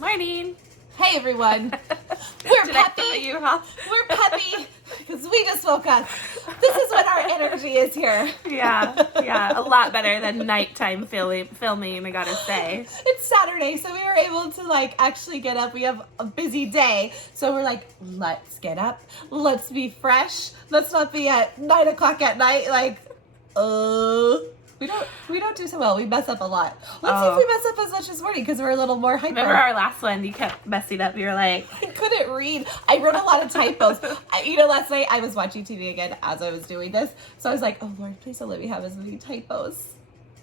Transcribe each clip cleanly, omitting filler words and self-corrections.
Morning. Hey everyone. We're Did I peppy. throw you off? We're peppy because we just woke up. This is when our energy is here. Yeah, a lot better than nighttime filming, I gotta say. It's Saturday, so we were able to actually get up. We have a busy day, so we're like, let's get up. Let's be fresh. Let's not be at 9 o'clock at night. We don't do so well. We mess up a lot. Let's see if we mess up as much as morning because we're a little more hyper. Remember our last one? You kept messing up. You were like, I couldn't read. I wrote a lot of typos. Last night I was watching TV again as I was doing this. So I was like, oh Lord, please don't let me have as many typos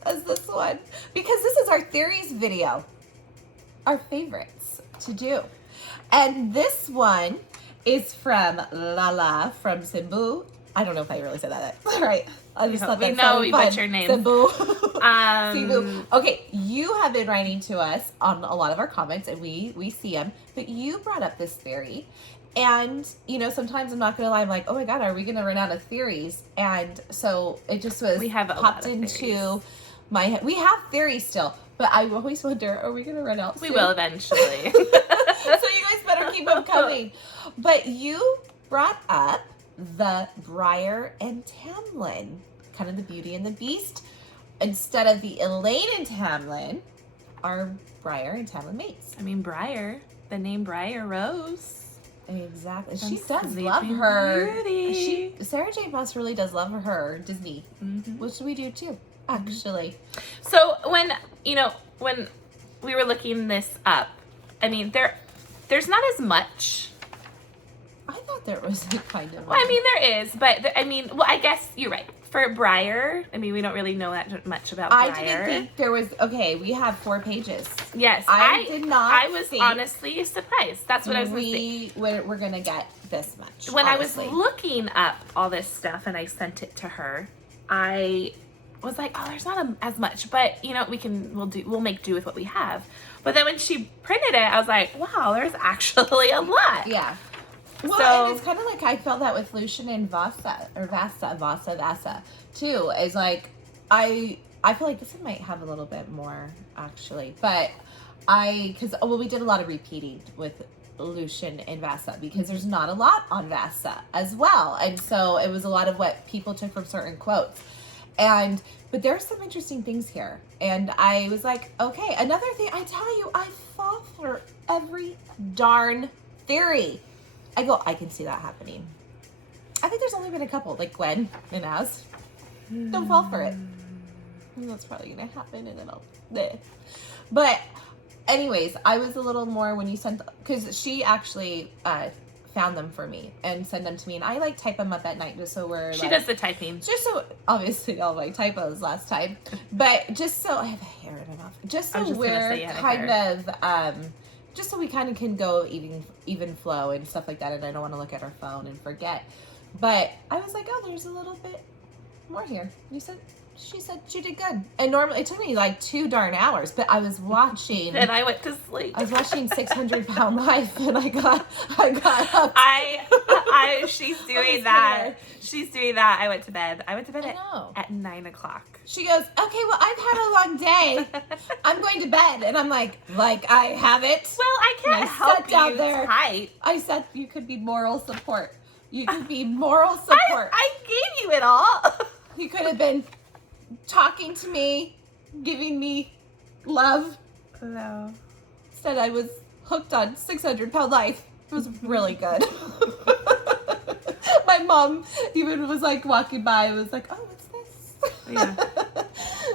as this one. Because this is our theories video. Our favorites to do. And this one is from Lala from Simbu. I don't know if I really said that right. I just thought that sounded fun. What's your name? Simbu. Simbu. Okay, you have been writing to us on a lot of our comments, and we see them. But you brought up this theory, and sometimes I'm not gonna lie, I'm like, oh my God, are we gonna run out of theories? And so it just was popped into my head. We have theories still, but I always wonder, are we gonna run out soon? We will eventually. So you guys better keep them coming. But you brought up the Briar and Tamlin, kind of the Beauty and the Beast. Instead of the Elaine and Tamlin, are Briar and Tamlin mates. I mean, Briar, the name Briar Rose. Exactly. She does love her. Beauty. Sarah J. Maas really does love her Disney, which we do too, actually. So when we were looking this up, I mean, there's not as much. I thought there was kind of. Well, I mean, there is, but I guess you're right. For Briar, I mean, we don't really know that much about Briar. I didn't think there was. Okay, we have 4 pages. Yes, I did not. I was honestly surprised. That's what I was thinking. We're gonna get this much. When honestly. I was looking up all this stuff and I sent it to her, I was like, oh, there's not as much, but we'll make do with what we have. But then when she printed it, I was like, wow, there's actually a lot. Yeah. Well, and it's kind of like I felt that with Lucian and Vasa too. Is like I feel like this one might have a little bit more actually, but we did a lot of repeating with Lucian and Vasa because there's not a lot on Vasa as well, and so it was a lot of what people took from certain quotes, but there's some interesting things here, and I was like, okay, another thing. I tell you, I fall for every darn theory. I go, I can see that happening. I think there's only been a couple, like Gwen and Az. Don't fall for it. That's probably going to happen, and then I'll... But anyways, I was a little more when you sent... Because she actually found them for me and sent them to me. And I, type them up at night just so we're, She does the typing. Just so... Obviously, all my typos last time. But just so... I have a hair in my mouth. Just so we're kind of... just so we kind of can go even flow and stuff like that, and I don't want to look at our phone and forget. But I was like, oh, there's a little bit more here. She said she did good. And normally it took me 2 darn hours, but I was watching. And I went to sleep. I was watching 600 Pound Life, and I got up. She's doing that. She's doing that. I went to bed. At 9 o'clock. She goes, okay, well, I've had a long day. I'm going to bed. And I'm like I have it. Well, I can't help you type. I said you could be moral support. You could be moral support. I gave you it all. You could have been talking to me, giving me love. No. Instead, I was hooked on 600 Pound Life. It was really good. My mom even was walking by and was like, oh, what's this? Yeah.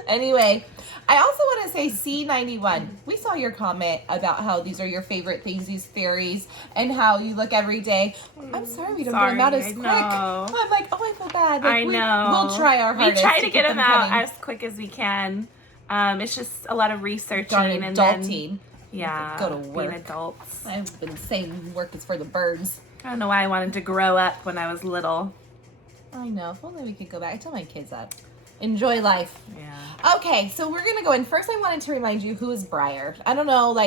Anyway, I also want to say C91. We saw your comment about how these are your favorite things, these theories, and how you look every day. I'm sorry we don't get them out as quick. I'm like, oh, I feel bad. I know. We'll try our hardest. We try to get them out as quick as we can. It's just a lot of researching and adulting. Yeah. Go to work. Being adults. I've been saying work is for the birds. I don't know why I wanted to grow up when I was little. I know. If only we could go back. I tell my kids that. Enjoy life. Yeah. Okay, so we're going to go in. First, I wanted to remind you who is Briar. I don't know,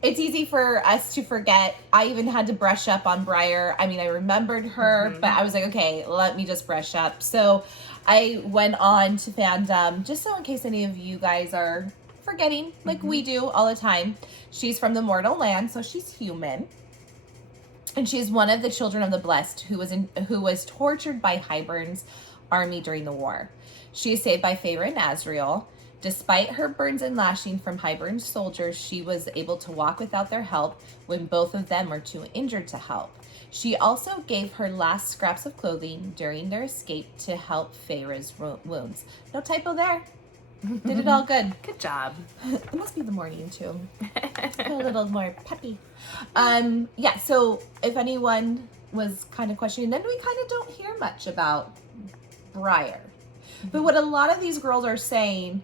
it's easy for us to forget. I even had to brush up on Briar. I mean, I remembered her, but I was like, okay, let me just brush up. So I went on to fandom, just so in case any of you guys are forgetting, like we do all the time, She's from the mortal land, so she's human. And she's one of the children of the blessed who was tortured by Hybern's army during the war. She is saved by Feyre and Azriel. Despite her burns and lashing from Hybern's soldiers, she was able to walk without their help when both of them were too injured to help. She also gave her last scraps of clothing during their escape to help Feyre's wounds. No typo there. Did it all good. Good job. It must be the morning too. A little more peppy. Yeah, so if anyone was kind of questioning, then we kind of don't hear much about Briar. But what a lot of these girls are saying,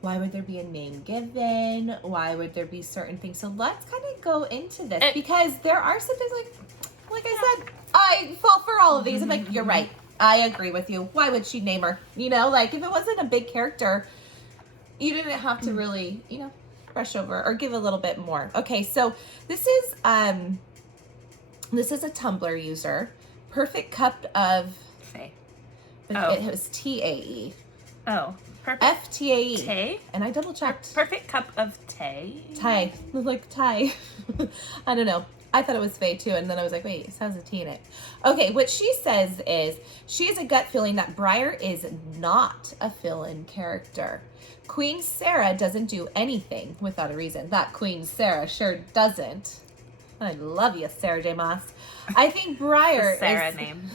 why would there be a name given? Why would there be certain things? So let's kind of go into this because there are some things like I said, I fall for all of these. I'm like, you're right. I agree with you. Why would she name her? You know, like if it wasn't a big character, you didn't have to really, you know, brush over or give a little bit more. Okay, so this is a Tumblr user. Perfect cup of Faye. It was TAE. Oh, perfect. FTAE. Tay? And I double checked. Perfect cup of Tay. Thai. Like Thai. I don't know. I thought it was Faye too, and then I was like, wait, it has a T in it. Okay, what she says is she has a gut feeling that Briar is not a fill-in character. Queen Sarah doesn't do anything without a reason. That Queen Sarah sure doesn't. I love you, Sarah J. Maas. I think Briar Sarah name.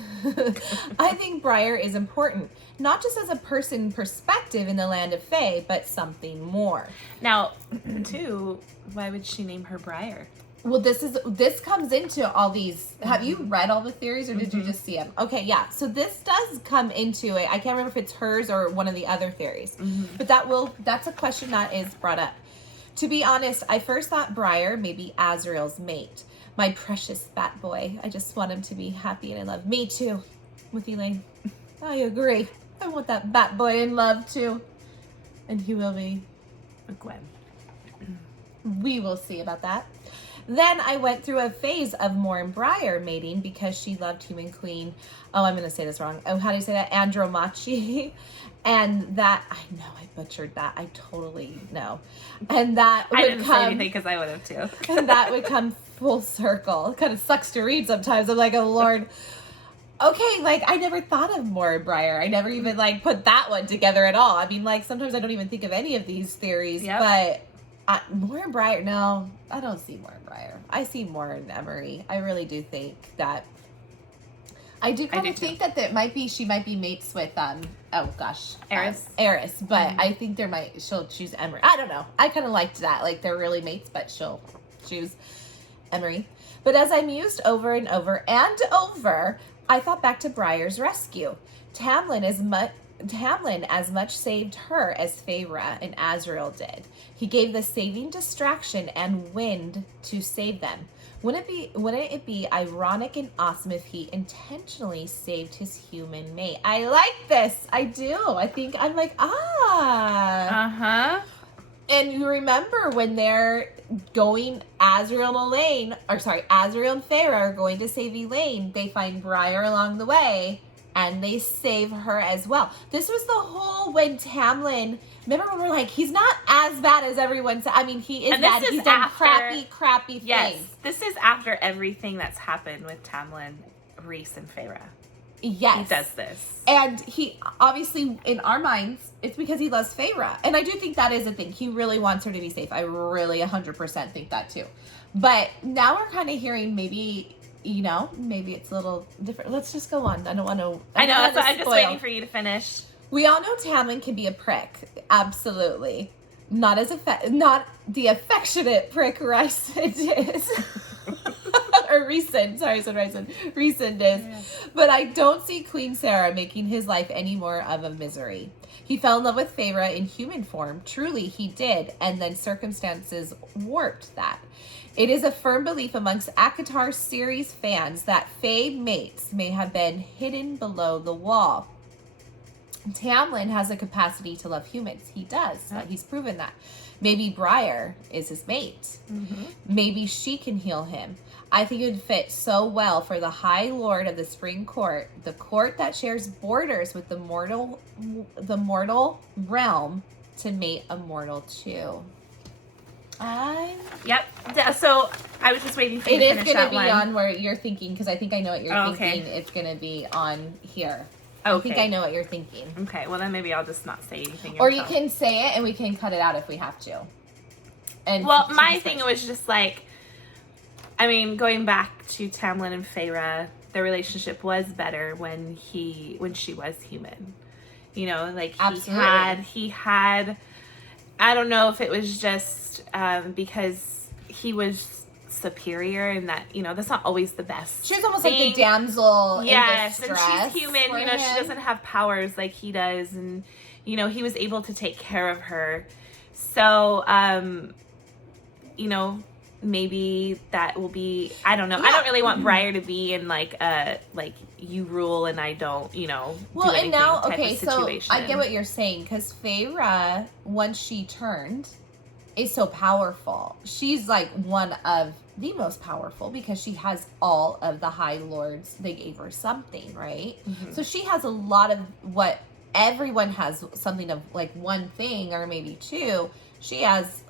I think Briar is important, not just as a person perspective in the land of Fae, but something more. Now, too, why would she name her Briar? Well, this comes into all these. Have you read all the theories, or did you just see them? Okay, yeah. So this does come into it. I can't remember if it's hers or one of the other theories, but that's a question that is brought up. To be honest, I first thought Briar may be Azriel's mate, my precious bat boy. I just want him to be happy and in love. Me too, with Elaine. I agree. I want that bat boy in love too, and he will be. Gwen. We will see about that. Then I went through a phase of Moor and Briar mating because she loved Human Queen. Oh, I'm going to say this wrong. Oh, how do you say that? Andromache. And that, I know I butchered that. I totally know. And that would I didn't say anything because I would have too. And that would come full circle. It kind of sucks to read sometimes. I'm like, oh, Lord. Okay, like, I never thought of Moor and Briar. I never even, like, put that one together at all. I mean, like, sometimes I don't even think of any of these theories. Yep. But Moor and Briar, no, I don't see Moor and Briar. I see Moor and Emery. I really do think that. I do kind of think that she might be mates with Eris. Eris, but I think she'll choose Emery. I don't know. I kind of liked that. Like they're really mates, but she'll choose Emery. But as I mused over and over and over, I thought back to Briar's rescue. Tamlin as much saved her as Feyre and Azriel did. He gave the saving distraction and wind to save them. Wouldn't it be ironic and awesome if he intentionally saved his human mate? I like this. I do. I think I'm like, Uh-huh. And you remember when they're going, Azriel and Feyre are going to save Elaine. They find Briar along the way. And they save her as well. This was the whole when Tamlin. Remember when we're like, he's not as bad as everyone said. I mean, he is bad. He's done crappy things. This is after everything that's happened with Tamlin, Rhys, and Feyre. Yes. He does this. And he, obviously, in our minds, it's because he loves Feyre. And I do think that is a thing. He really wants her to be safe. I really 100% think that too. But now we're kind of hearing maybe it's a little different. Let's just go on. I don't want to. I know. That's why I'm just waiting for you to finish. We all know Tamlin can be a prick. Absolutely. Not the affectionate prick Rhysand is. Or Rhysand. Sorry, I said Rhysand. Rhysand is. Yeah. But I don't see Queen Sarah making his life any more of a misery. He fell in love with Feyre in human form. Truly, he did. And then circumstances warped that. It is a firm belief amongst ACOTAR series fans that Fae mates may have been hidden below the wall. Tamlin has a capacity to love humans. He does. He's proven that. Maybe Briar is his mate. Mm-hmm. Maybe she can heal him. I think it would fit so well for the High Lord of the Spring Court, the court that shares borders with the mortal realm, to mate a mortal too. Yep. So I was just waiting for you It to is finish going to that be one. on where you're thinking, because I think I know what you're Okay. thinking. It's going to be on here. Okay. I think I know what you're thinking. Okay, well then maybe I'll just not say anything. Or you can say it and we can cut it out if we have to. And well, my thing was just like, I mean, going back to Tamlin and Feyre, their relationship was better when she was human. You know, like he had, I don't know if it was just because he was superior and that, you know, that's not always the best. She was almost thing. like the damsel in distress. And she's human, you know, she doesn't have powers like he does, and you know, he was able to take care of her. So, you know, maybe that will be, I don't know. Yeah. I don't really want Briar to be in like you rule and I don't, you know, well, do and now, type okay, of situation. So I get what you're saying, because Feyre, once she turned, is so powerful. She's like one of the most powerful because she has all of the High Lords. They gave her something, right? Mm-hmm. So she has a lot of what everyone has, something of like one thing or maybe two. She has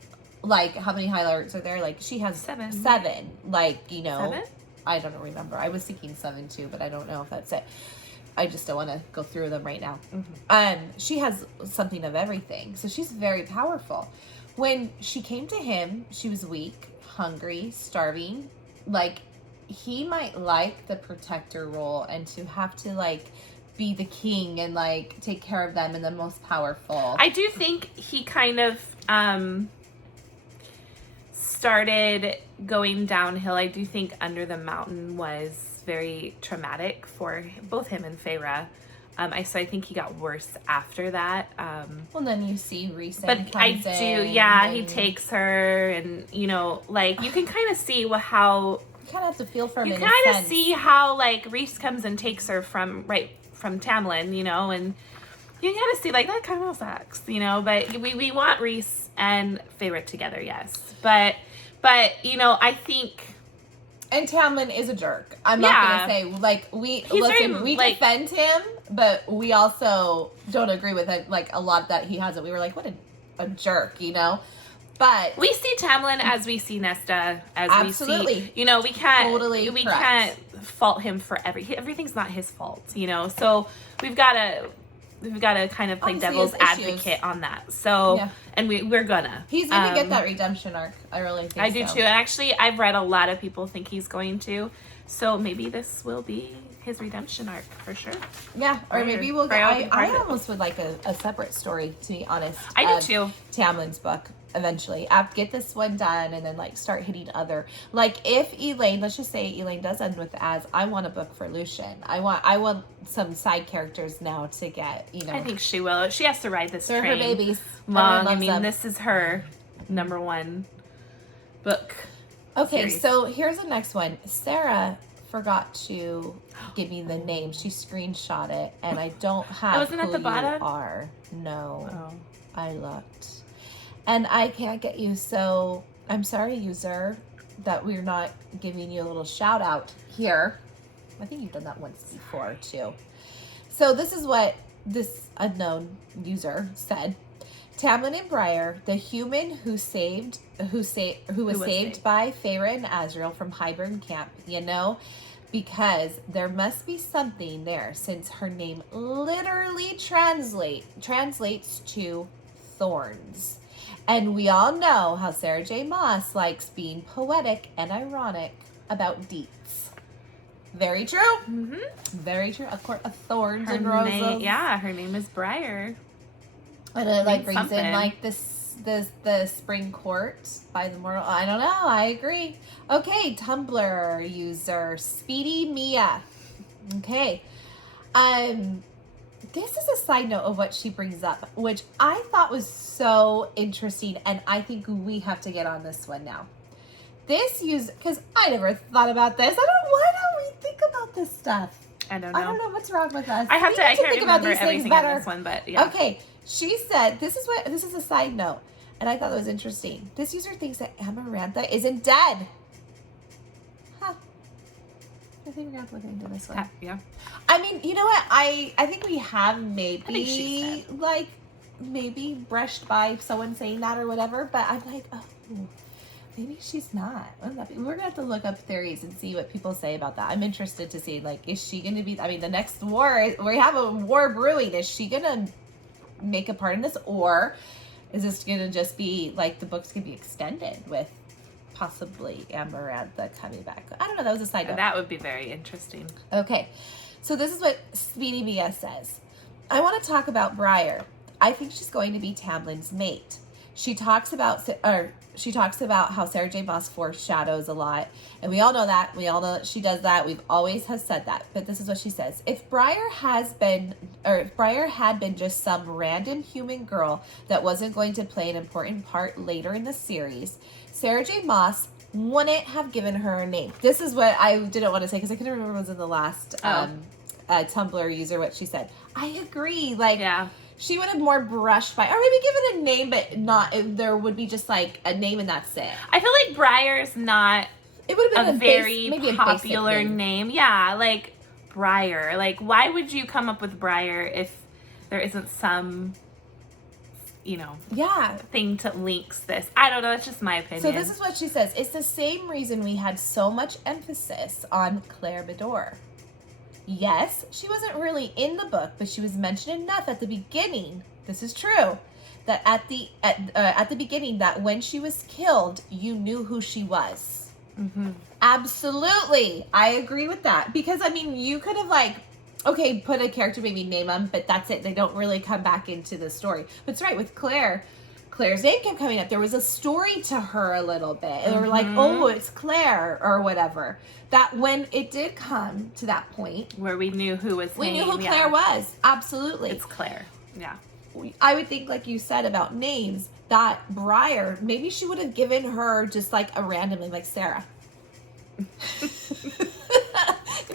like, how many High Lords are there? Like she has seven. Like, you know, 7? I don't remember. I was thinking 7 too, but I don't know if that's it. I just don't want to go through them right now. Mm-hmm. She has something of everything. So she's very powerful. When she came to him, she was weak, hungry, starving. Like, he might like the protector role and to have to, like, be the king and, like, take care of them and the most powerful. I do think he kind of started going downhill. I do think Under the Mountain was very traumatic for both him and Feyre. So I think he got worse after that. Well, then you see Rhys. But I do, yeah, he takes her, and you know, like you can kind of see how you kind of have to feel for him. You kind of see how like Rhys comes and takes her from Tamlin, you know, and you kind of see like that kind of sucks, you know. But we want Rhys and Feyre together, yes. But you know, I think. And Tamlin is a jerk. I'm not going to say, like, we defend him, but we also don't agree with it, like, a lot that he has it. We were like, what a jerk, you know? But we see Tamlin as we see Nesta, as absolutely. We see, you know, we can't can't fault him for everything's not his fault, you know? So we've got to kind of play devil's advocate on that. So, yeah. And we're gonna. He's gonna get that redemption arc. I really think I do too. And actually, I've read a lot of people think he's going to. So maybe this will be his redemption arc for sure. Yeah, or maybe we'll get. I almost would like a separate story, to be honest. I do too. Tamlin's book. Eventually, get this one done and then like start hitting other, like if Elaine, let's just say Elaine does end with as I want a book for Lucien. I want some side characters now to get, you know. I think she will. She has to ride this train. They're her babies. Long. I mean, this is her #1 book. Okay, series. So here's the next one. Sarah forgot to give me the name. She screenshot it, and I don't have. Wasn't at the bottom? You are. No, I looked. And I can't get you, so I'm sorry, user, that we're not giving you a little shout out here. I think you've done that once before, too. So this is what this unknown user said. Tamlin and Briar, the human who was saved by Feyre and Azriel from Hybern Camp, you know, because there must be something there, since her name literally translates to Thorns. And we all know how Sarah J. Maas likes being poetic and ironic about deets. Very true. Mm-hmm. Very true. A court of thorns and roses. Her name is Briar. And it like brings in like the spring court by the mortal. I don't know. I agree. Okay, Tumblr user Speedy Mia. Okay. This is a side note of what she brings up, which I thought was so interesting, and I think we have to get on this one now. This user, because I never thought about this. Why don't we think about this stuff? I don't know what's wrong with us. I can't remember everything in this one, but yeah. Okay, she said, this is a side note, and I thought that was interesting. This user thinks that Amarantha isn't dead. I think we're gonna have to look into this one. Yeah. I mean, you know what? I think we have maybe brushed by someone saying that or whatever, but I'm like, oh, Ooh, maybe she's not. We're gonna have to look up theories and see what people say about that. I'm interested to see, like, is she gonna be? I mean, the next war, we have a war brewing. Is she gonna make a part in this, or is this gonna just be like the book's gonna be extended with possibly Amarantha coming back? I don't know. That was a side note. That would be very interesting. Okay, so this is what Speedy BS says. I want to talk about Briar. I think she's going to be Tamlin's mate. She talks about how Sarah J. Maas foreshadows a lot, and we all know that. We all know that she does that. We've always has said that. But this is what she says: if Briar had been just some random human girl that wasn't going to play an important part later in the series, Sarah J. Maas wouldn't have given her a name. This is what I didn't want to say because I couldn't remember what was in the last Tumblr user what she said. I agree. Like, yeah. She would have more brushed by, or maybe given a name, but not, there would be just like a name and that's it. I feel like Briar's not it would have been a very popular name. Yeah, like Briar. Like, why would you come up with Briar if there isn't some, thing to links this? I don't know. That's just my opinion. So this is what she says. It's the same reason we had so much emphasis on Claire Bedore. Yes, she wasn't really in the book, but she was mentioned enough at the beginning. This is true. That at the beginning, that when she was killed, you knew who she was. Mm-hmm. Absolutely, I agree with that. Because I mean, you could have put a character, maybe name them, but that's it. They don't really come back into the story. But it's right with Claire. Claire's name kept coming up. There was a story to her a little bit. And we're like, oh, it's Claire or whatever. That when it did come to that point. Where we knew who was We knew who Claire was. Absolutely. It's Claire. Yeah. I would think, like you said about names, that Briar, maybe she would have given her just like a random name, like Sarah.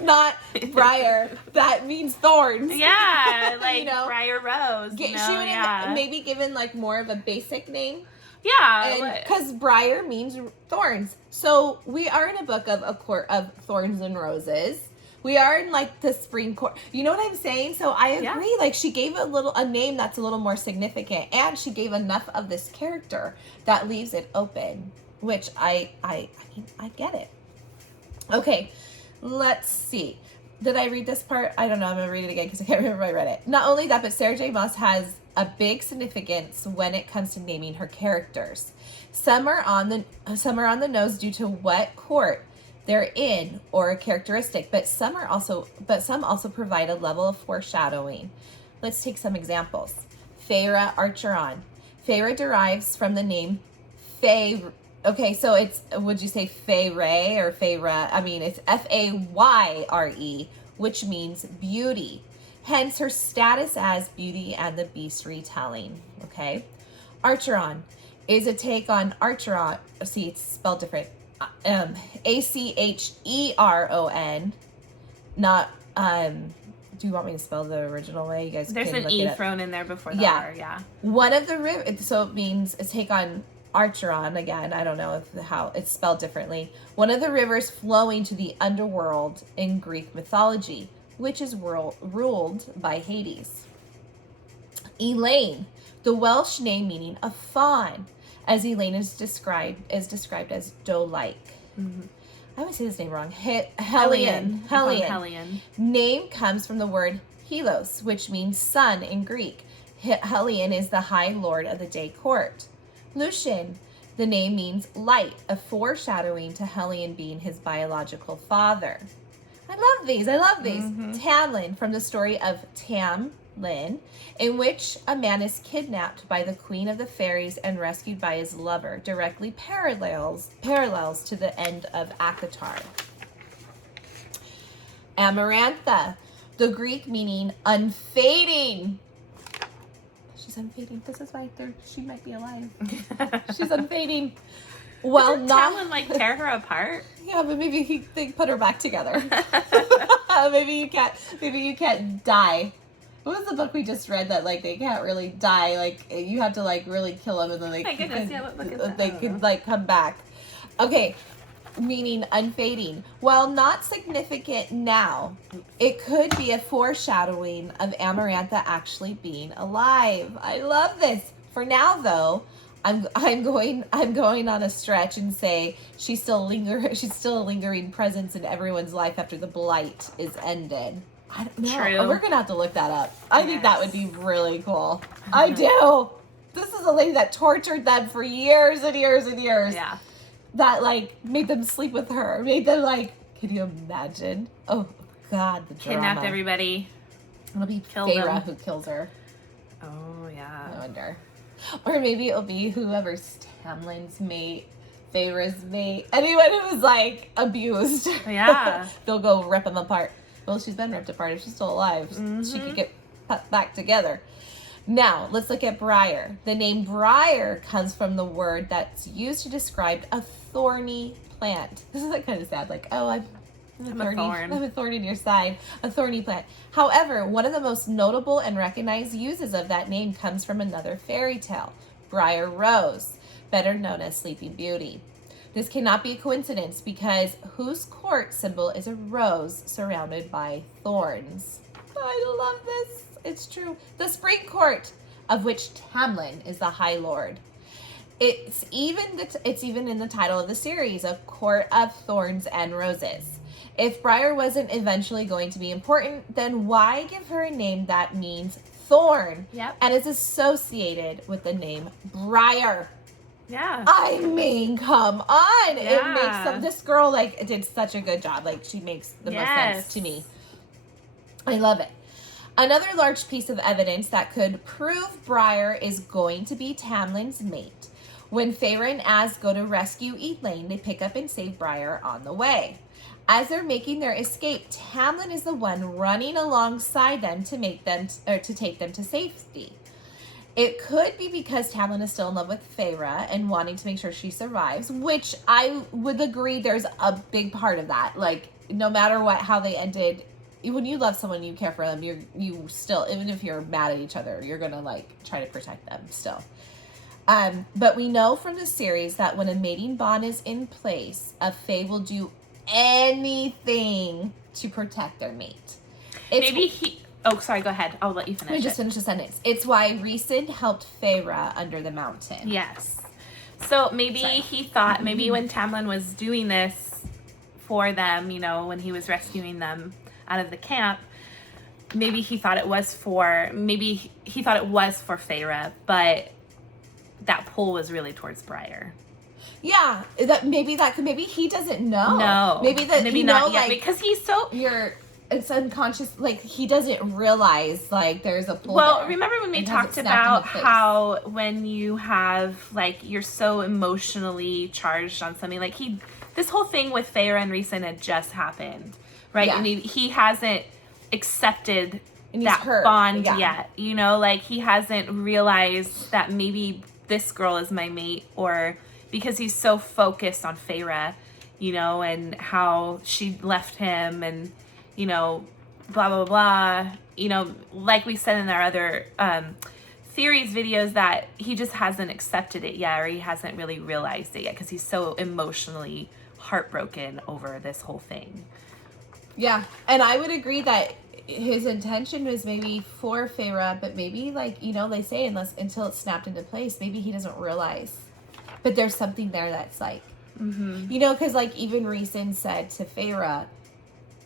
Not Briar. That means thorns. Yeah, like Briar Rose. She would have maybe given like more of a basic name. Yeah, because Briar means thorns. So we are in a book of a court of thorns and roses. We are in like the spring court. You know what I'm saying? So I agree. Yeah. Like she gave a name that's a little more significant, and she gave enough of this character that leaves it open, which I mean, I get it. Okay, let's see. Did I read this part? I don't know. I'm going to read it again because I can't remember if I read it. Not only that, but Sarah J. Maas has a big significance when it comes to naming her characters. Some are on the nose due to what court they're in or a characteristic, but some also provide a level of foreshadowing. Let's take some examples. Feyre Archeron. Feyre derives from the name Fey. Okay, so it's, would you say Feyre or Feyre? I mean, it's Fayre, which means beauty. Hence her status as Beauty and the Beast retelling. Okay, Archeron is a take on Archeron. See, it's spelled different. Acheron. Not. Do you want me to spell the original way? You guys. There's an E thrown in there before the R. Yeah. One of the so it means a take on Archeron again. I don't know how it's spelled differently. One of the rivers flowing to the underworld in Greek mythology, which is ruled by Hades. Elaine, the Welsh name meaning a fawn, as Elaine is described as doe-like. Mm-hmm. I always say this name wrong. Hellion. Name comes from the word helos, which means sun in Greek. Hellion is the high lord of the day court. Lucian, the name means light, a foreshadowing to Hellion being his biological father. I love these. Mm-hmm. Tamlin, from the story of Tamlin, in which a man is kidnapped by the queen of the fairies and rescued by his lover, directly parallels to the end of ACOTAR. Amarantha, the Greek meaning unfading. She's unfading. This is why she might be alive. She's unfading. Well, Tamlin tear her apart. Yeah, but maybe they put her back together. Maybe you can't die. What was the book we just read that they can't really die? You have to really kill them and then they. My goodness, what book is that? They could come back. Okay. Meaning unfading. While not significant now, it could be a foreshadowing of Amarantha actually being alive. I love this. For now, though, I'm going on a stretch and say she's still a lingering presence in everyone's life after the blight is ended. I don't know. True. We're gonna have to look that up. I think that would be really cool. I do. This is a lady that tortured them for years and years and years. Yeah. That like made them sleep with her. Made them like. Can you imagine? Oh God, the drama. Kidnapped everybody. It'll be Feyre who kills her. Oh yeah. I wonder. Or maybe it'll be whoever's Tamlin's mate, Feyre's mate, anyone who was like abused. Yeah. They'll go rip them apart. Well, she's been ripped apart. If she's still alive, she could get put back together. Now, let's look at Briar. The name Briar comes from the word that's used to describe a thorny plant. This is like kind of sad. Like, oh, I'm a thorn in your side, a thorny plant. However, one of the most notable and recognized uses of that name comes from another fairy tale, Briar Rose, better known as Sleeping Beauty. This cannot be a coincidence because whose court symbol is a rose surrounded by thorns. I love this. It's true. The spring court, of which Tamlin is the High Lord. It's even in the title of the series, A Court of Thorns and Roses. If Briar wasn't eventually going to be important, then why give her a name that means thorn? Yep. And is associated with the name Briar. Yeah. I mean, come on. Yeah. It makes this girl like did such a good job. Like she makes the most sense to me. I love it. Another large piece of evidence that could prove Briar is going to be Tamlin's mate. When Feyre and Az go to rescue Elaine, they pick up and save Briar on the way. As they're making their escape, Tamlin is the one running alongside them to take them to safety. It could be because Tamlin is still in love with Feyre and wanting to make sure she survives, which I would agree there's a big part of that. Like, no matter how they ended, when you love someone, you care for them, you still, even if you're mad at each other, you're gonna like try to protect them still. But we know from the series that when a mating bond is in place, a Fae will do anything to protect their mate. Oh, sorry, go ahead. I'll let you finish. Let me just finish the sentence. It's why Rhysand helped Feyre under the mountain. Yes. So maybe he thought, maybe when Tamlin was doing this for them, you know, when he was rescuing them out of the camp, maybe he thought it was for Feyre, but that pull was really towards Briar. Yeah, maybe he doesn't know. No, maybe not yet, like, because it's unconscious. Like he doesn't realize like there's a pull. Well, there. remember when we talked about how when you have like you're so emotionally charged on something, like this whole thing with Feyre and Rhysand had just happened, right? Yeah. And he hasn't accepted that bond yet. You know, like he hasn't realized that maybe this girl is my mate, or because he's so focused on Feyre, you know, and how she left him and, you know, blah, blah, blah. You know, like we said in our other theories videos, that he just hasn't accepted it yet, or he hasn't really realized it yet because he's so emotionally heartbroken over this whole thing. Yeah, and I would agree that his intention was maybe for Feyre, but maybe like, you know, they say until it's snapped into place, maybe he doesn't realize. But there's something there that's like, you know, because like even Rhysand said to Feyre,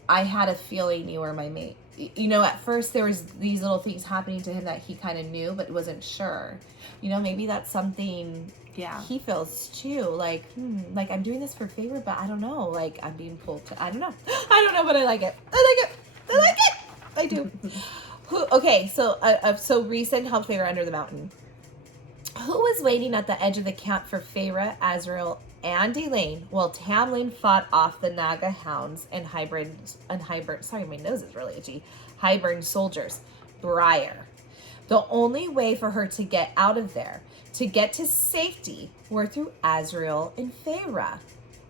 I had a feeling you were my mate. You know, at first there was these little things happening to him that he kind of knew, but wasn't sure. You know, maybe that's something he feels too. Like, like I'm doing this for Feyre, but I don't know. Like I'm being pulled to, I don't know. I don't know, but I like it. I do. Okay, so Rhysand helped Feyre under the mountain. Who was waiting at the edge of the camp for Feyre, Azriel, and Elaine while Tamlin fought off the Naga hounds and hybrid sorry, my nose is really itchy. Hybrid soldiers? Briar. The only way for her to get out of there, to get to safety, were through Azriel and Feyre.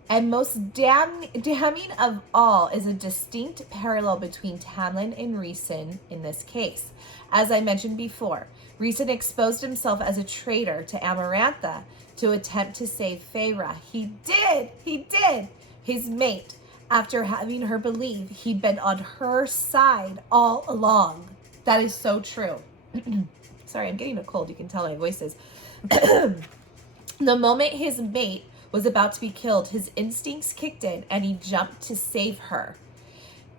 And most damning of all is a distinct parallel between Tamlin and Rhysand in this case. As I mentioned before, Rhysand exposed himself as a traitor to Amarantha to attempt to save Feyre. He did! His mate, after having her believe he'd been on her side all along. That is so true. Sorry, I'm getting a cold. You can tell my voice is. The moment his mate was about to be killed, his instincts kicked in and he jumped to save her.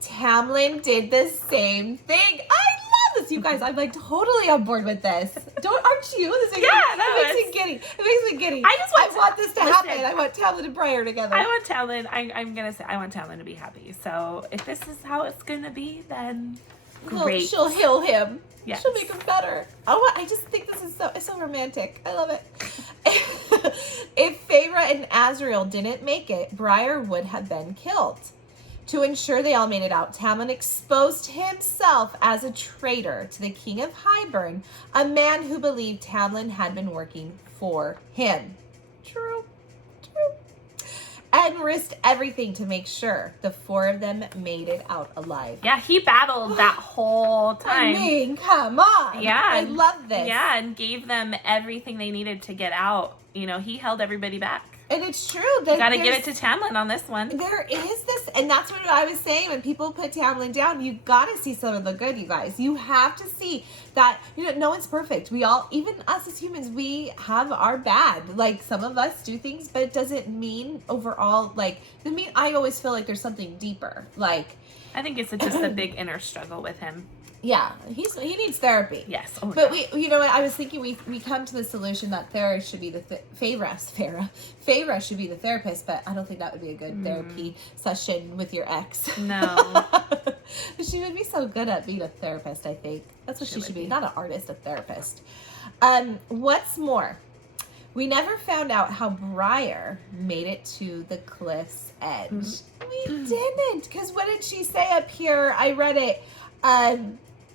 Tamlin did the same thing. I love this, you guys. I'm like totally on board with this. Aren't you? This makes it makes me giddy. It makes me giddy. I want this to happen. I want Tamlin and Briar together. I want Tamlin. I'm gonna say I want Tamlin to be happy. So if this is how it's gonna be, then great. She'll heal him. Yes. She'll make him better. Oh, I just think this is so romantic. I love it. If Feyre and Azriel didn't make it, Briar would have been killed. To ensure they all made it out, Tamlin exposed himself as a traitor to the King of Hybern, a man who believed Tamlin had been working for him. True. And risked everything to make sure the four of them made it out alive. Yeah, he battled that whole time. I mean, come on. Yeah. I love this. Yeah, and gave them everything they needed to get out. You know, he held everybody back. And it's true. Got to give it to Tamlin on this one. There is this, and that's what I was saying. When people put Tamlin down, you got to see some of the good, you guys. You have to see that, no one's perfect. We all, even us as humans, we have our bad. Like, some of us do things, but it doesn't mean overall, I always feel like there's something deeper. Like, I think it's just a big inner struggle with him. Yeah, he needs therapy. Yes. Oh, but I was thinking we come to the solution that Feyre should be Feyre should be the therapist, but I don't think that would be a good therapy session with your ex. No. She would be so good at being a therapist, I think. That's what she should be. Not an artist, a therapist. What's more, we never found out how Briar made it to the cliff's edge. We didn't, because what did she say up here? I read it.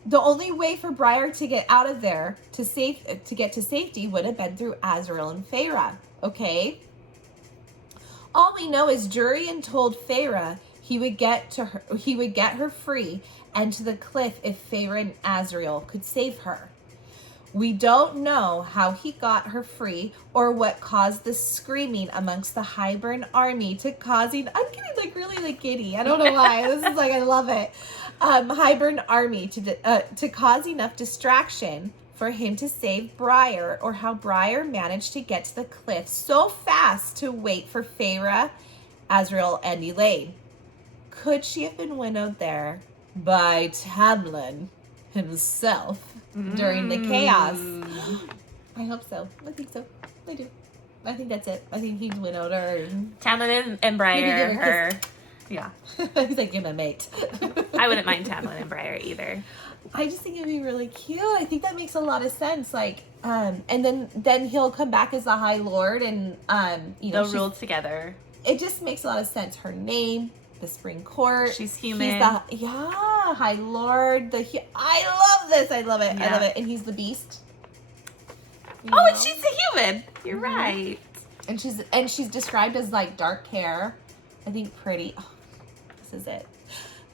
The only way for Briar to get out of there to get to safety would have been through Azriel and Feyre. Okay. All we know is Jurian told Feyre he would get her free and to the cliff if Feyre and Azriel could save her. We don't know how he got her free or what caused the screaming amongst the Hybern army to causing. I'm getting really giddy. I don't know why. This is I love it. Hybern army to cause enough distraction for him to save Briar, or how Briar managed to get to the cliff so fast to wait for Feyre, Azriel, and Elaine. Could she have been winnowed there by Tamlin himself during the chaos? I hope so. I think so. I do. I think that's it. I think he's winnowed her. Tamlin and Briar her. Yeah. He's like, give him a mate. I wouldn't mind Tamlin and Briar either. I just think it'd be really cute. I think that makes a lot of sense. And then he'll come back as the High Lord, and they'll rule together. It just makes a lot of sense. Her name, the Spring Court. She's human. High Lord. I love this. I love it. Yeah. I love it. And he's the beast. And she's a human. You're right. And she's described as dark hair. I think pretty. Oh, this is it.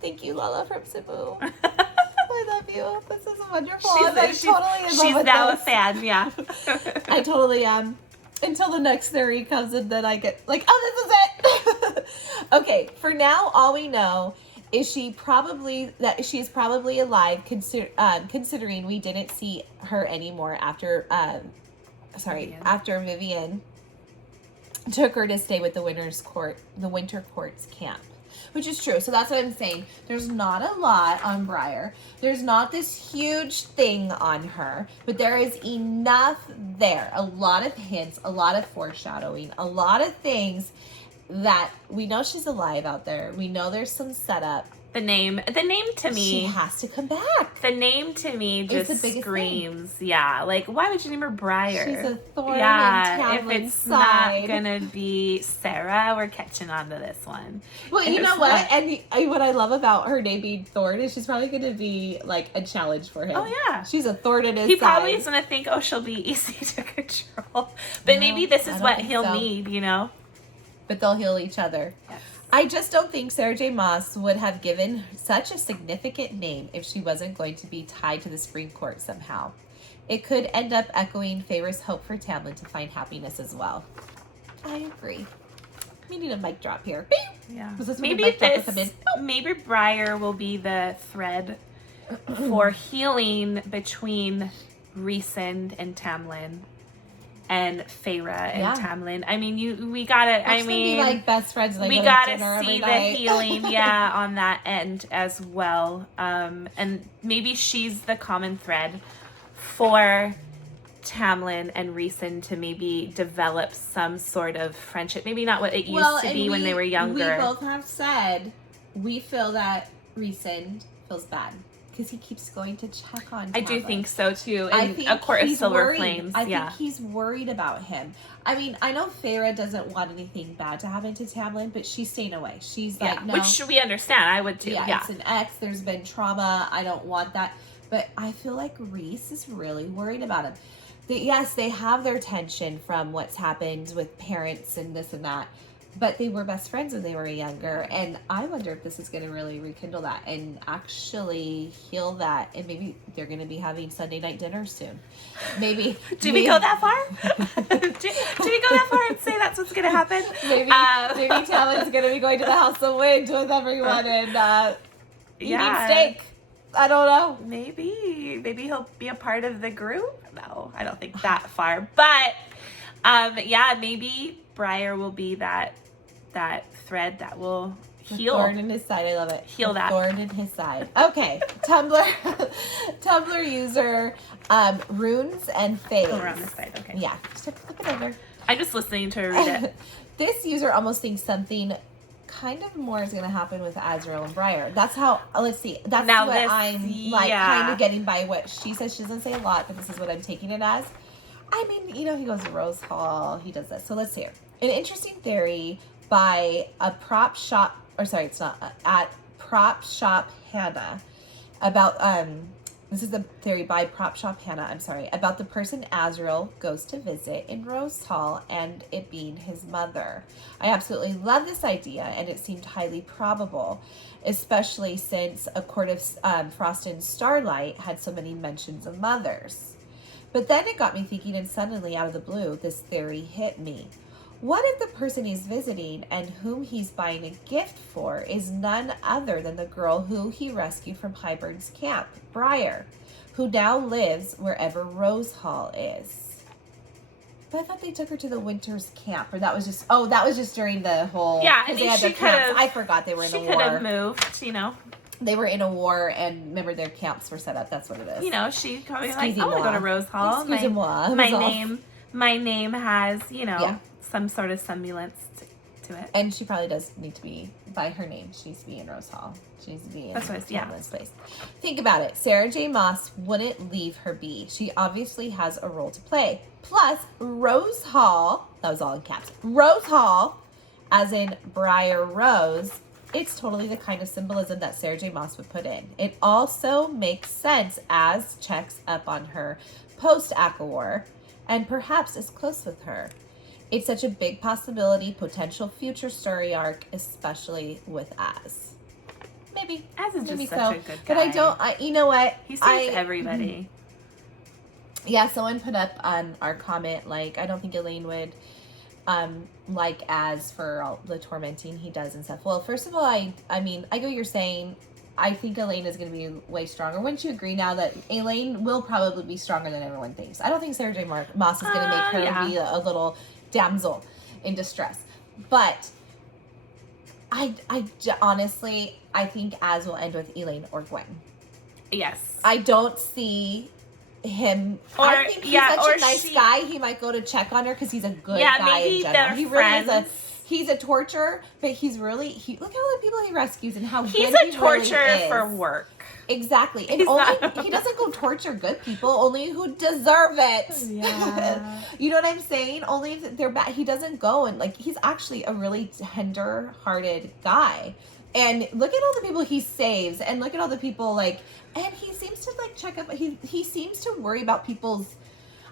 Thank you, Lala from Cebu. I love you. This is wonderful. She's now a fan. Yeah. I totally am. Until the next theory comes in, then I get oh, this is it. Okay, for now, all we know is she is probably alive, considering we didn't see her anymore after Vivian took her to stay with the Winter Court's camp. Which is true. So that's what I'm saying. There's not a lot on Briar. There's not this huge thing on her. But there is enough there. A lot of hints, a lot of foreshadowing, a lot of things that we know she's alive out there. We know there's some setup. The name to me. She has to come back. The name to me just screams, yeah. Why would you name her Briar? She's a Thorn and Tamlin if it's side. not gonna be Sarah, we're catching on to this one. Well, you know what? And what I love about her name being Thorn is she's probably gonna be a challenge for him. Oh yeah, she's a thorn in his side. He probably is gonna think, oh, she'll be easy to control. But maybe this is what he'll need, But they'll heal each other. Yes. I just don't think Sarah J. Maas would have given such a significant name if she wasn't going to be tied to the Spring Court somehow. It could end up echoing Feyre's hope for Tamlin to find happiness as well. I agree. We need a mic drop here. Yeah. Maybe Briar will be the thread for healing between Rhysand and Tamlin. and Feyre and Yeah. Tamlin. I mean, we gotta. Watch them be like best friends. Like, we go to gotta dinner see every the night. healing, yeah, on that end as well. And maybe she's the common thread for Tamlin and Rhysand to maybe develop some sort of friendship. Maybe not what it used to be when they were younger. We both have said we feel that Rhysand feels bad because he keeps going to check on Tamlin. I do think so too. I In think A Court of he's Silver worried. Flames. I think he's worried about him. I mean, I know Feyre doesn't want anything bad to happen to Tamlin, but she's staying away. She's like, no. Which we understand. I would too. Yeah. It's an ex. There's been trauma. I don't want that. But I feel like Rhys is really worried about him. Yes, they have their tension from what's happened with parents and this and that. But they were best friends when they were younger. And I wonder if this is going to really rekindle that and actually heal that. And maybe they're going to be having Sunday night dinner soon. Maybe. Do we go that far? do we go that far and say that's what's going to happen? Maybe Tamlin's going to be going to the House of Wind with everyone and eating steak. I don't know. Maybe he'll be a part of the group. No, I don't think that far. But maybe Briar will be that thread that will heal. Thorn in his side. I love it. Heal that. Thorn in his side. Okay. Tumblr user, Runes and Fays. Oh, we're on this side. Okay. Yeah. Just flip it over. I'm just listening to her read it. This user almost thinks something kind of more is going to happen with Azriel and Briar. That's how, let's see. That's now what I'm kind of getting by what she says. She doesn't say a lot, but this is what I'm taking it as. I mean, he goes to Rose Hall. He does this. So let's see here. An interesting theory by a prop shop, at Prop Shop Hannah about, this is the theory by Prop Shop Hannah, about the person Azriel goes to visit in Rose Hall and it being his mother. I absolutely love this idea and it seemed highly probable, especially since A Court of Frost and Starlight had so many mentions of mothers. But then it got me thinking, and suddenly out of the blue, this theory hit me. What if the person he's visiting and whom he's buying a gift for is none other than the girl who he rescued from Hybern's camp, Briar, who now lives wherever Rose Hall is? But I thought they took her to the Winter's camp, or that was just during the whole... Yeah, I mean, she could have... I forgot they were in a war. She could have moved, They were in a war, and remember their camps were set up. That's what it is. She probably like, I want to go to Rose Hall. My name has, some sort of semblance to it. And she probably does need to be, by her name, she needs to be in Rose Hall. She needs to be in Tamlin's place. Think about it. Sarah J. Maas wouldn't leave her be. She obviously has a role to play. Plus, Rose Hall, that was all in caps, Rose Hall, as in Briar Rose, it's totally the kind of symbolism that Sarah J. Maas would put in. It also makes sense as checks up on her post-ACOTAR and perhaps is close with her. It's such a big possibility, potential future story arc, especially with Az. Maybe. Az is maybe just such a good guy. But you know what? He saves everybody. Yeah, someone put up on our comment, like, I don't think Elaine would like Az for all the tormenting he does and stuff. Well, first of all, I mean, I get what you're saying. I think Elaine is going to be way stronger. Wouldn't you agree now that Elaine will probably be stronger than everyone thinks? I don't think Sarah J. Maas is going to make her be a little damsel in distress. But I honestly, I think Az will end with Elaine or Gwen. Yes. I don't see him. I think he's such a nice guy. He might go to check on her because he's a good guy in general. He really is he's a torturer, but he's really, look at all the people he rescues and how he's good a torturer really for work. Exactly. And he doesn't go torture good people, only who deserve it. Yeah. You know what I'm saying? Only if they're bad. He doesn't go and he's actually a really tender-hearted guy. And look at all the people he saves and look at all the people and he seems to check up, he seems to worry about people's,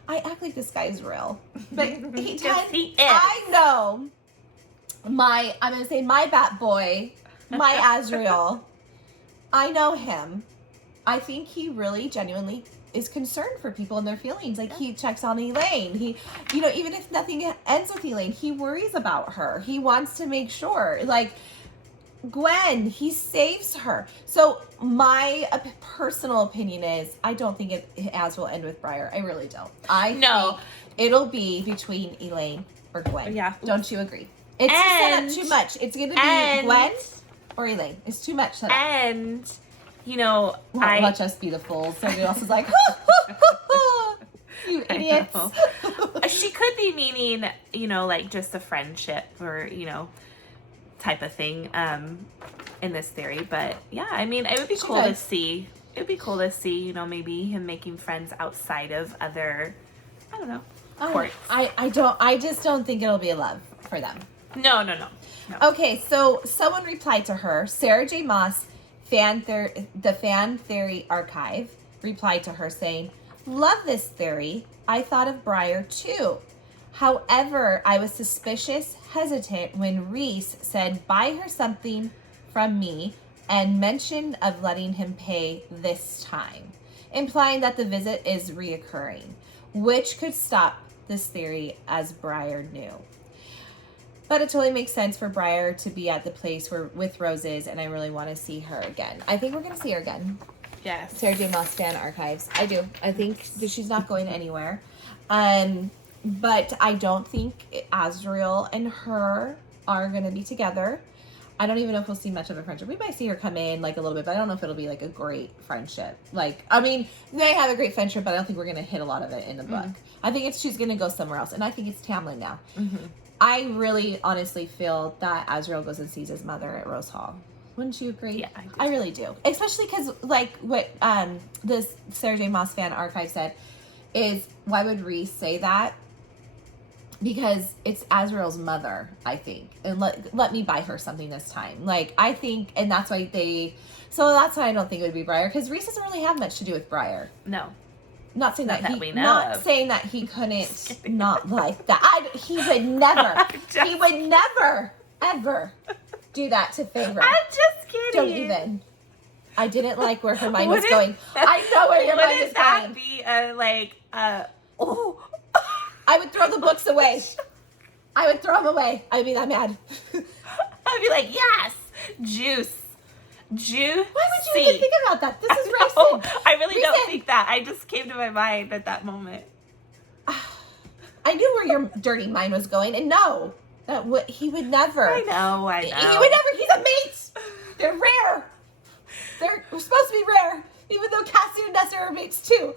I act like this guy is real. But he is. I know. I'm going to say my bat boy, my Azriel, I know him. I think he really genuinely is concerned for people and their feelings. He checks on Elaine. He, even if nothing ends with Elaine, he worries about her. He wants to make sure. Gwen, he saves her. So my personal opinion is I don't think Az will end with Briar. I really don't. it'll be between Elaine or Gwen. Yeah. Don't you agree? It's set up too much. It's going to be Gwen or Elaine. It's too much set up. And, you know, watch us be the fools. Somebody else is like, you idiots. She could be meaning, you know, like just a friendship or, you know, type of thing in this theory. But yeah, I mean, it would be cool to see. It would be cool to see, you know, maybe him making friends outside of other, I don't know, courts. I just don't think it'll be a love for them. No. Okay, so someone replied to her. Sarah J. Moss, the Fan Theory Archive, replied to her saying, "Love this theory. I thought of Briar too. However, I was suspicious, hesitant when Reese said, buy her something from me and mention of letting him pay this time, implying that the visit is reoccurring, which could stop this theory as Briar knew. But it totally makes sense for Briar to be at the place with Roses, and I really want to see her again. I think we're going to see her again." Yes. Sarah J. Moss Fan Archives. I do. I think that she's not going anywhere. But I don't think Azriel and her are going to be together. I don't even know if we'll see much of a friendship. We might see her come in like a little bit, but I don't know if it'll be like a great friendship. Like, I mean, they have a great friendship, but I don't think we're going to hit a lot of it in the book. I think she's going to go somewhere else. And I think it's Tamlin now. I really honestly feel that Azriel goes and sees his mother at Rose Hall. Wouldn't you agree? Yeah, I really do. Especially because, like, what this Sarah J. Moss Fan Archive said is, why would Reese say that? Because it's Azriel's mother, I think. And let me buy her something this time. Like, I think, and that's why that's why I don't think it would be Briar. Because Reese doesn't really have much to do with Briar. No. Not saying that saying that he couldn't not like that. He would never. He would never, ever do that to Favor. I'm just kidding. Don't even. I didn't like where her mind was going. I know where your mind is going. Wouldn't that be oh. I would throw the books away. I would throw them away. I'd be that mad. I'd be like, yes, juice. Why would you even think about that? This is racing. I really don't think that. I just came to my mind at that moment. I knew where your dirty mind was going, and no, he would never. I know. He would never. He's a mate. They're rare. They're supposed to be rare, even though Cassie and Nessa are mates too.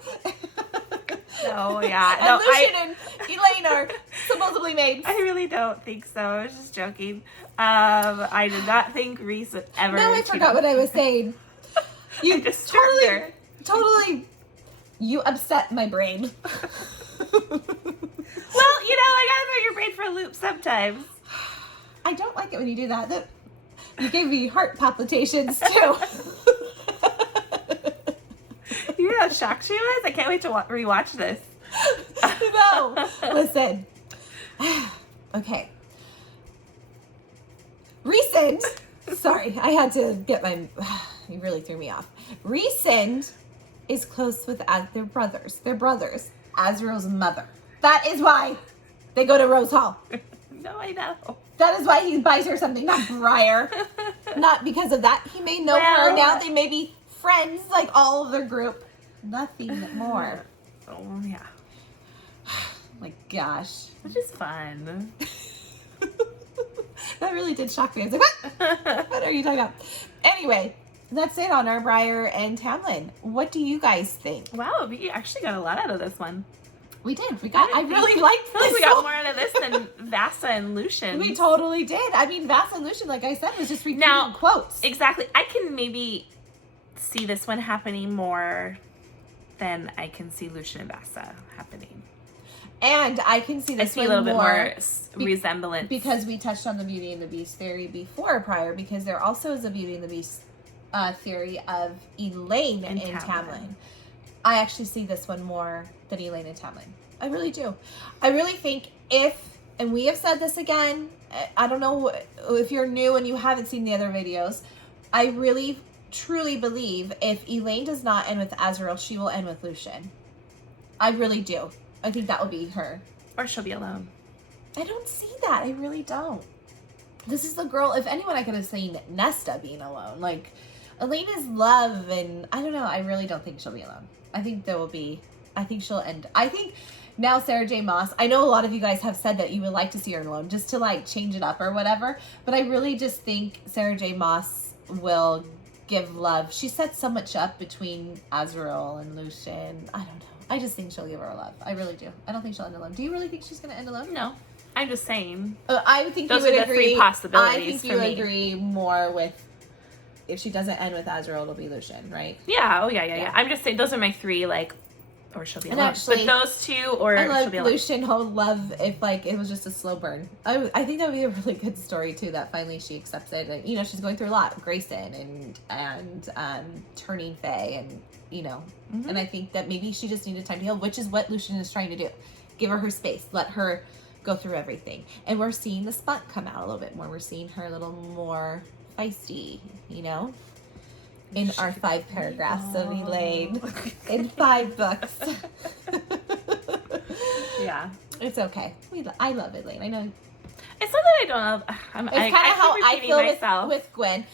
No, yeah. And Lucian and Elaine are supposedly mates. I really don't think so. I was just joking. I did not think Reese would ever. No, I forgot what I was saying. You just totally, you upset my brain. Well, you know, I gotta throw your brain for a loop sometimes. I don't like it when you do that. You gave me heart palpitations too. You know how shocked she was? I can't wait to rewatch this. No. Listen. Okay. Recent. Sorry, I had to get you really threw me off. Recent is close with their brothers. They're brothers. Azriel's mother. That is why they go to Rose Hall. No, I know. That is why he buys her something, not Briar. Not because of that. He may know her now. They may be friends, like all of their group. Nothing more. Oh, yeah. My gosh. Which is fun. That really did shock me. I was like, what are you talking about? Anyway, that's it on our Briar and Tamlin. What do you guys think? Wow, we actually got a lot out of this one. We did. I really liked this. I feel like we got more out of this than Vasa and Lucian. We totally did. I mean, Vasa and Lucian, like I said, was just repeating quotes. Exactly. I can maybe see this one happening more than I can see Lucian and Vasa happening. And I can see this I see a little bit more resemblance. Because we touched on the Beauty and the Beast theory before Briar, because there also is a Beauty and the Beast theory of Elaine and Tamlin. I actually see this one more than Elaine and Tamlin. I really do. I really think and we have said this again, I don't know if you're new and you haven't seen the other videos, I really truly believe if Elaine does not end with Azriel, she will end with Lucian. I really do. I think that will be her. Or she'll be alone. I don't see that. I really don't. This is the girl, if anyone, I could have seen Nesta being alone. Like, Elaine is love, and I don't know. I really don't think she'll be alone. I think she'll end. I think now Sarah J. Maas. I know a lot of you guys have said that you would like to see her alone, just to like change it up or whatever. But I really just think Sarah J. Maas will give love. She set so much up between Azrael and Lucian. I don't know. I just think she'll give her love. I really do. I don't think she'll end alone. Do you really think she's going to end alone? No. I'm just saying. I think those you would are the agree. three possibilities I think for you me. agree more with, if she doesn't end with Azrael, it'll be Lucian, right? Yeah. Oh, yeah. I'm just saying those are my three, like, or she'll be And alone. actually, but those two, or I she'll like be alone. Lucian whole love if like it was just a slow burn. I think that would be a really good story too, that finally she accepts it. And, you know, she's going through a lot, Grayson and turning Faye, and you know, and I think that maybe she just needed time to heal, which is what Lucian is trying to do. Give her space, let her go through everything. And we're seeing the spunk come out a little bit more. We're seeing her a little more feisty, you know, in our 5 paragraphs of Elaine, in 5 books. Yeah. It's okay. I love Elaine. I know. It's not that I don't love. It's kind of how I feel with Gwen.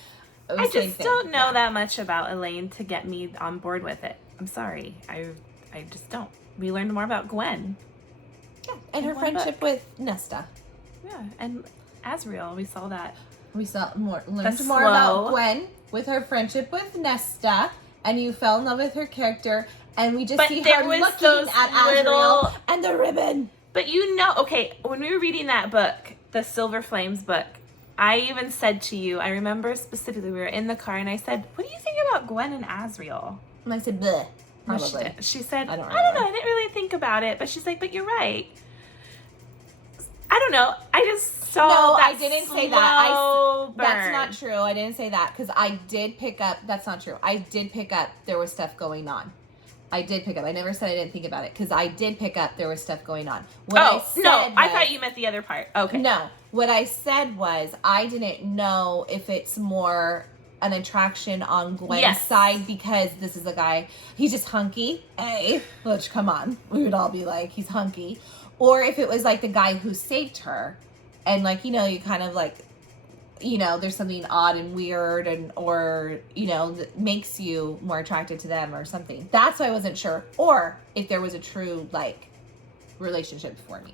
I just don't know that much about Elaine to get me on board with it. I'm sorry. I just don't. We learned more about Gwen. Yeah, and her friendship with Nesta. Yeah, and Azrael, we saw that. We learned more about Gwen with her friendship with Nesta, and you fell in love with her character, and we just see her looking at Azrael and the ribbon. But you know, okay, when we were reading that book, the Silver Flames book, I even said to you, I remember specifically, we were in the car, and I said, what do you think about Gwen and Azrael? And I said, bleh. Probably. She said, I don't know, remember. I didn't really think about it, but she's like, but you're right. I don't know. I just saw No, that I didn't say that. burn. That's not true. I didn't say that because I did pick up. That's not true. I did pick up there was stuff going on. I did pick up. I never said I didn't think about it because I did pick up there was stuff going on. I thought you meant the other part. Okay. No, what I said was I didn't know if it's more an attraction on Gwen's side because this is a guy, he's just hunky, which come on, we would all be like, he's hunky. Or if it was like the guy who saved her and like, you know, you kind of like, you know, there's something odd and weird and, or, you know, that makes you more attracted to them or something. That's why I wasn't sure. Or if there was a true like relationship for me.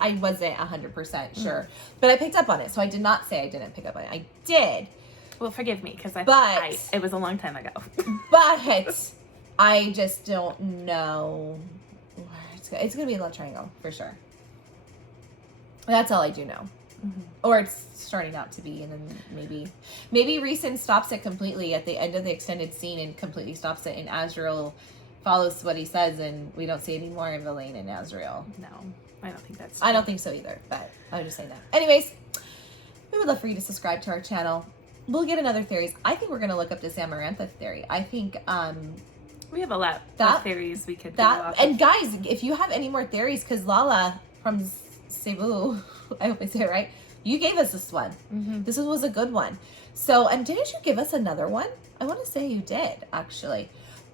I wasn't 100% sure, but I picked up on it. So I did not say I didn't pick up on it. I did. Well, forgive me because it was a long time ago. But I just don't know. It's going to be a love triangle for sure. That's all I do know. Mm-hmm. Or it's starting out to be, and then maybe Reeson stops it completely at the end of the extended scene and completely stops it, and Azrael follows what he says, and we don't see any more of Elaine and Azrael. No, I don't think that's true. I don't think so either, but I was just saying that. Anyways, we would love for you to subscribe to our channel. We'll get another theories. I think we're going to look up this Amarantha theory. I think we have a lot of theories we could do. And guys, if you have any more theories, because Lala from Cebu, I hope I say it right, you gave us this one. Mm-hmm. This was a good one. So, and didn't you give us another one? I want to say you did, actually.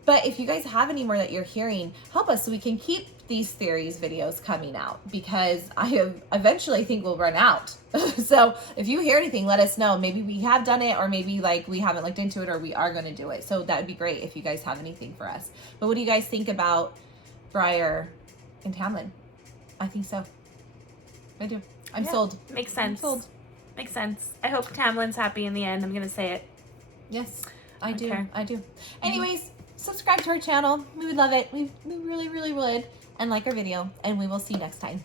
But if you guys have any more that you're hearing, help us so we can keep these theories videos coming out, because I eventually think we'll run out. So if you hear anything, let us know. Maybe we have done it, or maybe like we haven't looked into it, or we are going to do it. So that would be great if you guys have anything for us. But what do you guys think about Briar and Tamlin? I think so. I do. I'm sold. Makes sense. I'm sold. Makes sense. I hope Tamlin's happy in the end. I'm going to say it. Yes, I do. I do. Anyways, subscribe to our channel. We would love it. We really, really would. And like our video. And we will see you next time.